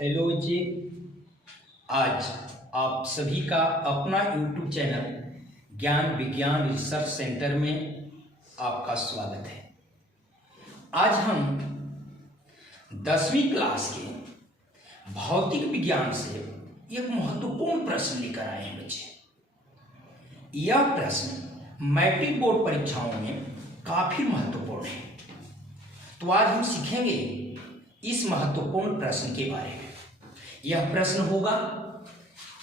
Hello जी। आज आप सभी का अपना YouTube चैनल ज्ञान विज्ञान रिसर्च सेंटर में आपका स्वागत है। आज हम 10वीं क्लास के भौतिक विज्ञान से एक महत्वपूर्ण प्रश्न लेकर आए हैं बच्चे। यह प्रश्न मैट्रिक बोर्ड परीक्षाओं में काफी महत्वपूर्ण है। तो आज हम सीखेंगे इस महत्वपूर्ण प्रश्न के बारे में। यह प्रश्न होगा,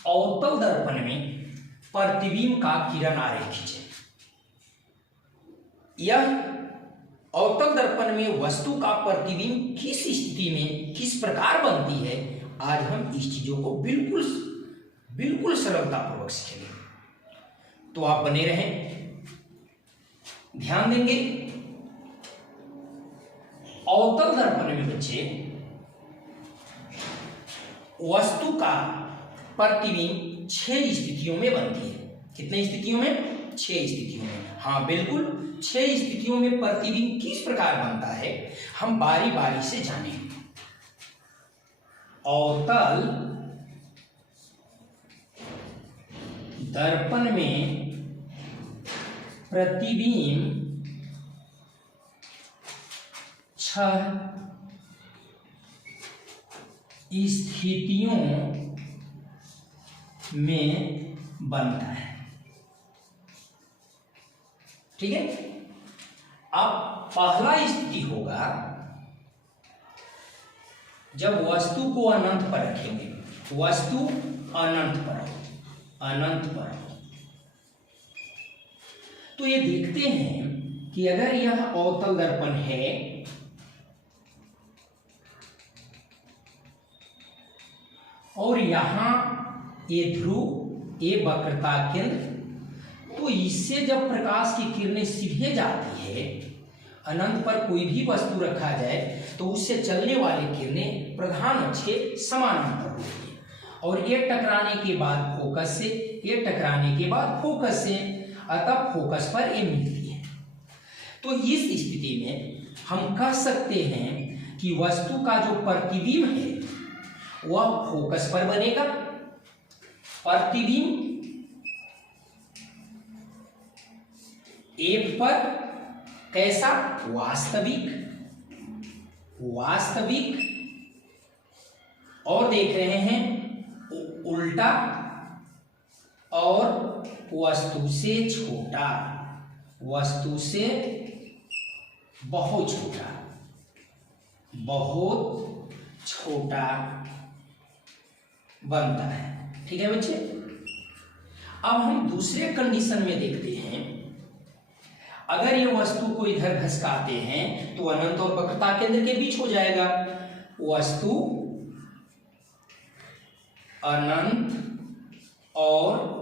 अवतल दर्पण में प्रतिबिंब का किरण आरेख खींचे। यह अवतल दर्पण में वस्तु का प्रतिबिंब किस स्थिति में किस प्रकार बनती है, आज हम इस चीजों को बिल्कुल सरलतापूर्वक सीखेंगे। तो आप बने रहें, ध्यान देंगे। अवतल दर्पण में बच्चे वस्तु का प्रतिबिंब 6 स्थितियों में बनती है। कितने स्थितियों में? 6 स्थितियों में। हाँ बिल्कुल, 6 स्थितियों में प्रतिबिंब किस प्रकार बनता है हम बारी बारी से जानेंगे। अवतल दर्पण में प्रतिबिंब 6 स्थितियों में बनता है। ठीक है। अब पहला स्थिति होगा जब वस्तु को अनंत पर रखेंगे। वस्तु अनंत पर हो तो ये देखते हैं कि अगर यह अवतल दर्पण है और यहां ये ध्रुव, ये वक्रता केंद्र, तो इससे जब प्रकाश की किरणें सीधे जाती है, अनंत पर कोई भी वस्तु रखा जाए तो उससे चलने वाली किरणें प्रधान अक्ष के समानांतर होती है और ये टकराने के बाद फोकस से, ये टकराने के बाद फोकस से, अतः फोकस पर ये मिलती है। तो इस स्थिति में हम कह सकते हैं कि वस्तु का जो प्रतिबिंब है वह फोकस पर बनेगा। प्रतिबिंब एक पर कैसा? वास्तविक और देख रहे हैं उल्टा और वस्तु से छोटा, वस्तु से बहुत छोटा बनता है। ठीक है बच्चे। अब हम दूसरे कंडीशन में देखते हैं, अगर ये वस्तु को इधर घसकाते हैं तो अनंत और वक्रता केंद्र के बीच हो जाएगा। वस्तु अनंत और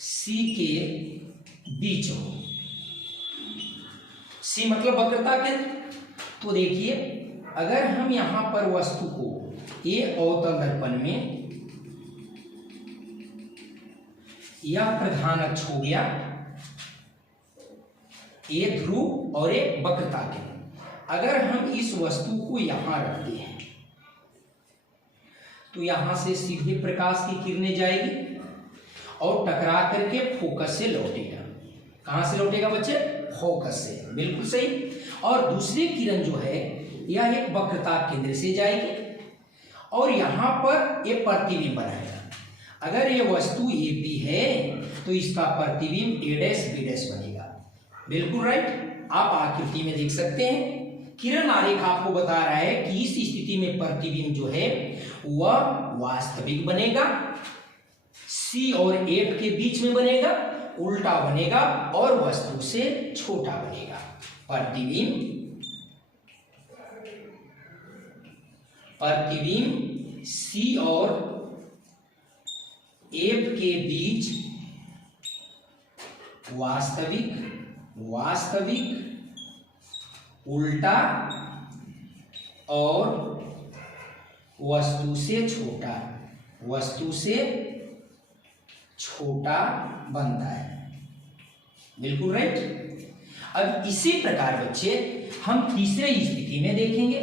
सी के बीच हो। सी मतलब वक्रता केंद्र। तो देखिए, अगर हम यहां पर वस्तु को ये अवतल दर्पण में, यह प्रधान अक्ष हो गया, ये ध्रुव और ये वक्रता केंद्र, अगर हम इस वस्तु को यहां रखते हैं तो यहां से सीधे प्रकाश की किरणें जाएगी और टकरा करके फोकस से लौटेगा। कहां से लौटेगा बच्चे? फोकस से। बिल्कुल सही। और दूसरी किरण जो है यह एक वक्रता केंद्र से जाएगी और यहां पर एक प्रतिबिंब बनाएगा। अगर ये वस्तु ए बी है तो इसका प्रतिबिंब ए डैश बी डैश बनेगा। बिल्कुल राइट। आप आकृति में देख सकते हैं, किरण आरेख आपको बता रहा है कि इस स्थिति में प्रतिबिंब जो है वह वास्तविक बनेगा, सी और एफ के बीच में बनेगा, उल्टा बनेगा और वस्तु से छोटा बनेगा। प्रतिबिंब सी और एफ के बीच वास्तविक, उल्टा और वस्तु से छोटा बनता है। बिल्कुल राइट। अब इसी प्रकार बच्चे हम तीसरे स्थिति में देखेंगे।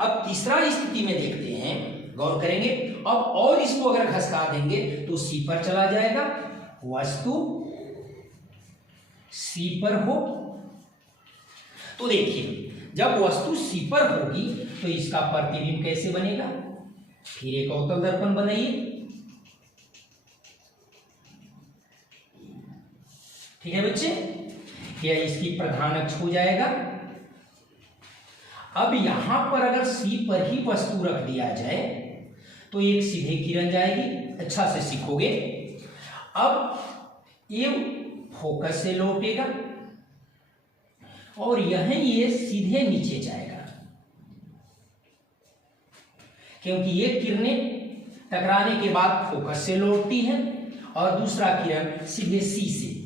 अब तीसरा स्थिति में देखते हैं, गौर करेंगे। अब और इसको अगर घसका देंगे तो सी पर चला जाएगा, वस्तु सी पर हो। तो देखिए जब वस्तु सी पर होगी तो इसका प्रतिबिंब कैसे बनेगा, फिर एक अवतल दर्पण बनाइए, ठीक है बच्चे। यह इसकी प्रधान अक्ष हो जाएगा। अब यहां पर अगर सी पर ही वस्तु रख दिया जाए तो एक सीधे किरण जाएगी, अच्छा से सीखोगे। अब ये फोकस से लौटेगा और यह ये सीधे नीचे जाएगा, क्योंकि ये किरणें टकराने के बाद फोकस से लौटती हैं और दूसरा किरण सीधे सी से।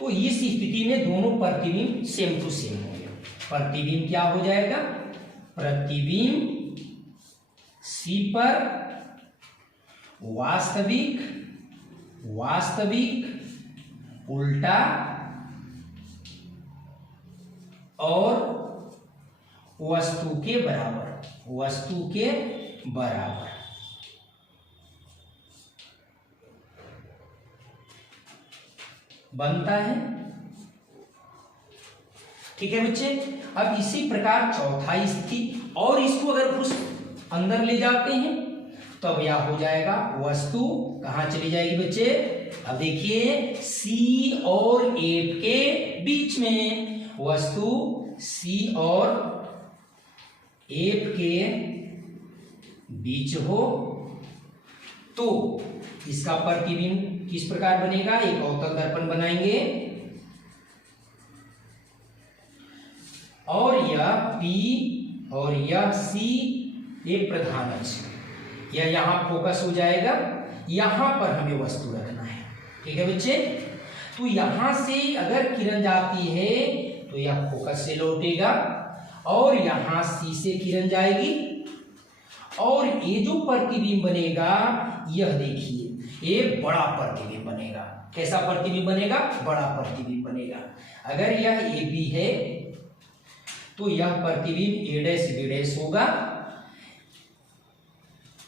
तो इस स्थिति में दोनों प्रतिबिंब सेम टू सेम होंगे। प्रतिबिंब क्या हो जाएगा, प्रतिबिंब सी पर वास्तविक वास्तविक उल्टा और वस्तु के बराबर, वस्तु के बराबर। बनता है, ठीक है बच्चे। अब इसी प्रकार चौथा स्थिति, और इसको अगर घुस अंदर ले जाते हैं तब यह हो जाएगा वस्तु कहां चली जाएगी बच्चे। अब देखिए सी और एफ के बीच में, वस्तु सी और एफ के बीच हो तो इसका प्रतिबिंब किस प्रकार बनेगा, एक अवतल दर्पण बनाएंगे और यह पी और यह सी एक प्रधान अक्ष, यह यहां फोकस हो जाएगा। यहां पर हमें वस्तु रखना है, ठीक है बच्चे। तो यहां से अगर किरण जाती है तो यह फोकस से लौटेगा और यहां सी से किरण जाएगी और ये जो प्रतिबिंब बनेगा, यह देखिए ये बड़ा प्रतिबिंब बनेगा। कैसा प्रतिबिंब बनेगा, बड़ा प्रतिबिंब बनेगा। अगर यह ए बी है तो यह प्रतिबिंब ए डैश बी डैश होगा।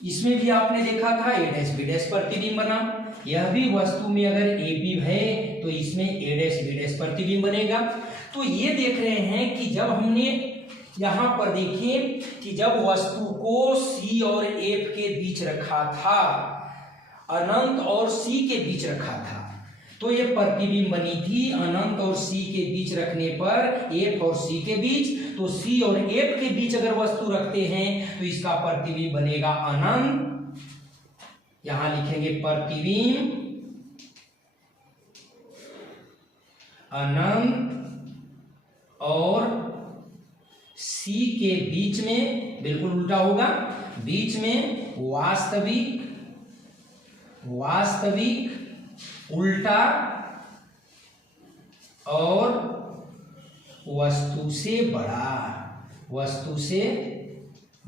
इसमें भी आपने देखा था ए डैश बी डैश प्रतिबिंब बना। यह भी वस्तु में अगर ए बी है तो इसमें ए डैश बी डैश प्रतिबिंब बनेगा। तो ये देख रहे हैं कि जब हमने यहां पर देखिए कि जब वस्तु को सी और एफ के बीच रखा था, अनंत और सी के बीच रखा था, तो ये प्रतिबिंब बनी थी अनंत और सी के बीच रखने पर, एफ और सी के बीच। तो सी और एफ के बीच अगर वस्तु रखते हैं तो इसका प्रतिबिंब बनेगा अनंत। यहां लिखेंगे प्रतिबिंब अनंत और सी के बीच में बिल्कुल उल्टा होगा, बीच में वास्तविक उल्टा और वस्तु से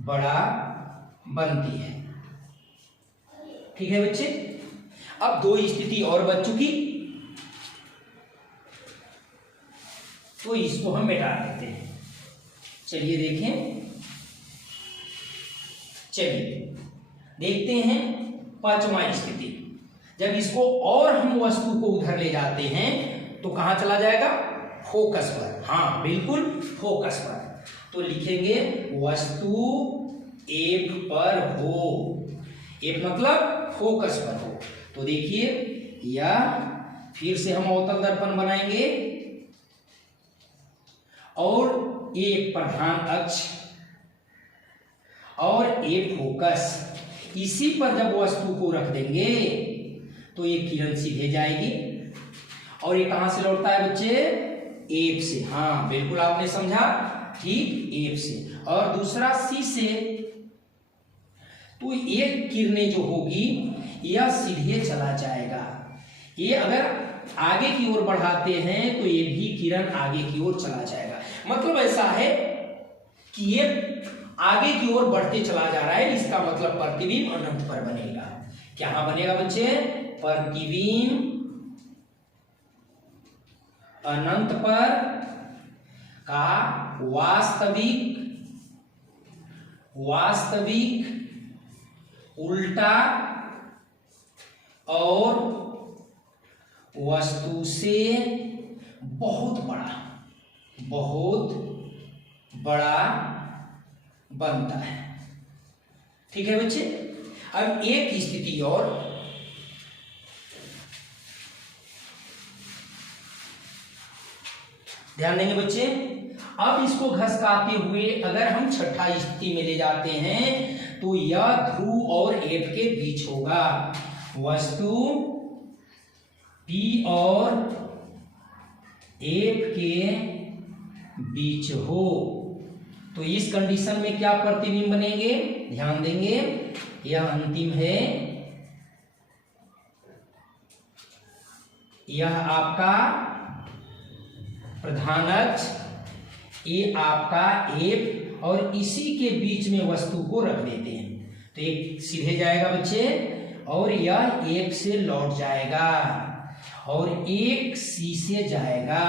बड़ा बनती है, ठीक है बच्चे। अब दो स्थिति और बच चुकी, तो इसको हम मिटा देते हैं। चलिए देखें, चलिए देखते हैं पांचवा स्थिति। जब इसको और हम वस्तु को उधर ले जाते हैं तो कहां चला जाएगा, फोकस पर। हाँ बिल्कुल फोकस पर। तो लिखेंगे वस्तु एफ पर हो, एफ मतलब फोकस पर हो। तो देखिए यह फिर से हम अवतल दर्पण बनाएंगे और एक प्रधान अक्ष और एक फोकस, इसी पर जब वस्तु को रख देंगे तो ये किरण सीधे जाएगी और ये कहां से लौटता है बच्चे, एफ से। हाँ बिल्कुल आपने समझा, ठीक, एफ से। और दूसरा सी से। तो ये किरणें जो होगी यह सीधे चला जाएगा। ये अगर आगे की ओर बढ़ाते हैं तो ये भी किरण आगे की ओर चला जाएगा। मतलब ऐसा है कि ये आगे की ओर बढ़ते चला जा रहा है, इसका मतलब प्रतिबिंब अनंत पर बनेगा। क्या बनेगा बच्चे, प्रतिबिंब अनंत पर। का वास्तविक उल्टा और वस्तु से बहुत बड़ा बनता है। ठीक है बच्चे। अब एक स्थिति और, ध्यान देंगे बच्चे। अब इसको घसकाते हुए अगर हम छठा स्थिति में ले जाते हैं तो यह ध्रुव और एफ के बीच होगा। वस्तु P और F के बीच हो तो इस कंडीशन में क्या प्रतिबिंब बनेंगे, ध्यान देंगे। यह अंतिम है, यह आपका प्रधान अक्ष, ये आपका एफ और इसी के बीच में वस्तु को रख देते हैं तो एक सीधे जाएगा बच्चे और यह एफ से लौट जाएगा और एक सी से जाएगा।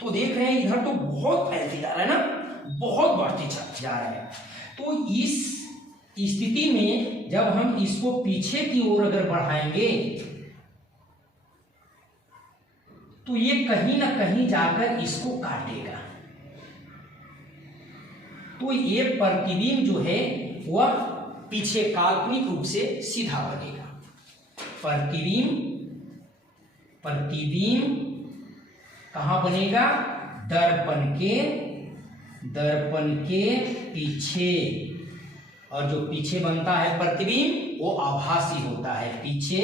तो देख रहे हैं इधर तो बहुत फैलती जा रहा है ना, बहुत बढ़ती जा रहा है। तो इस स्थिति में जब हम इसको पीछे की ओर अगर बढ़ाएंगे तो ये कहीं ना कहीं जाकर इसको काटेगा। तो ये प्रतिबिंब जो है वह पीछे काल्पनिक रूप से सीधा बनेगा। प्रतिबिंब कहां बनेगा, दर्पण के पीछे। और जो पीछे बनता है प्रतिबिंब वो आभासी होता है, पीछे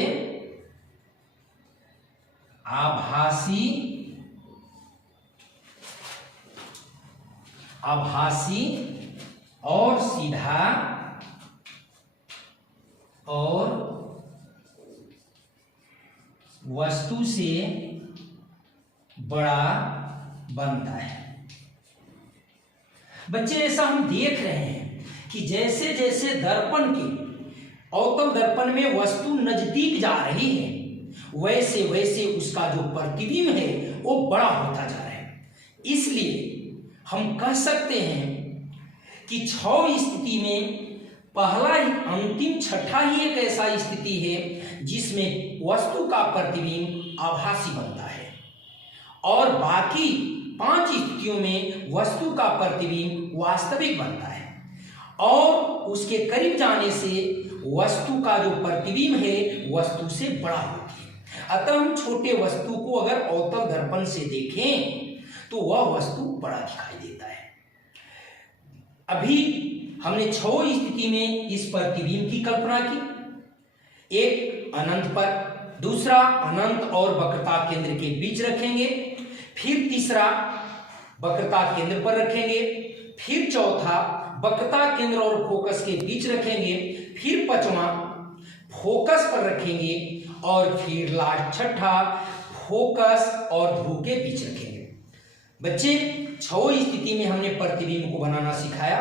आभासी और सीधा और वस्तु से बड़ा बनता है। बच्चे ऐसा हम देख रहे हैं कि जैसे जैसे दर्पण के अवतल दर्पण में वस्तु नजदीक जा रही है वैसे वैसे उसका जो प्रतिबिंब है वो बड़ा होता जा रहा है। इसलिए हम कह सकते हैं कि 6 स्थिति में पहला ही अंतिम छठा ही एक ऐसा स्थिति है जिसमें वस्तु का प्रतिबिंब आभासी बनता है और बाकी 5 स्थितियों में वस्तु का प्रतिबिंब वास्तविक बनता है और उसके करीब जाने से वस्तु का जो प्रतिबिंब है वस्तु से बड़ा होती है। अतः हम छोटे वस्तु को अगर अवतल दर्पण से देखें तो वह वस्तु बड़ा दिखाई देता है। अभी हमने 6 स्थिति में इस प्रतिबिंब की कल्पना की। एक अनंत पर, दूसरा अनंत और वक्रता केंद्र के बीच रखेंगे, फिर तीसरा वक्रता केंद्र पर रखेंगे, फिर चौथा वक्रता केंद्र और फोकस के बीच रखेंगे, फिर 5वां फोकस पर रखेंगे और फिर लास्ट छठा फोकस और ध्रुव के बीच रखेंगे। बच्चे 6 स्थिति में हमने प्रतिबिंब को बनाना सिखाया।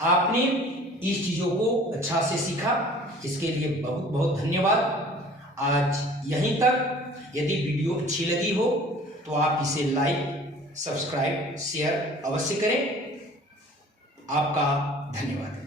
आपने इस चीजों को अच्छा से सीखा, इसके लिए बहुत बहुत धन्यवाद। आज यहीं तक। यदि वीडियो अच्छी लगी हो तो आप इसे लाइक, सब्सक्राइब, शेयर अवश्य करें। आपका धन्यवाद।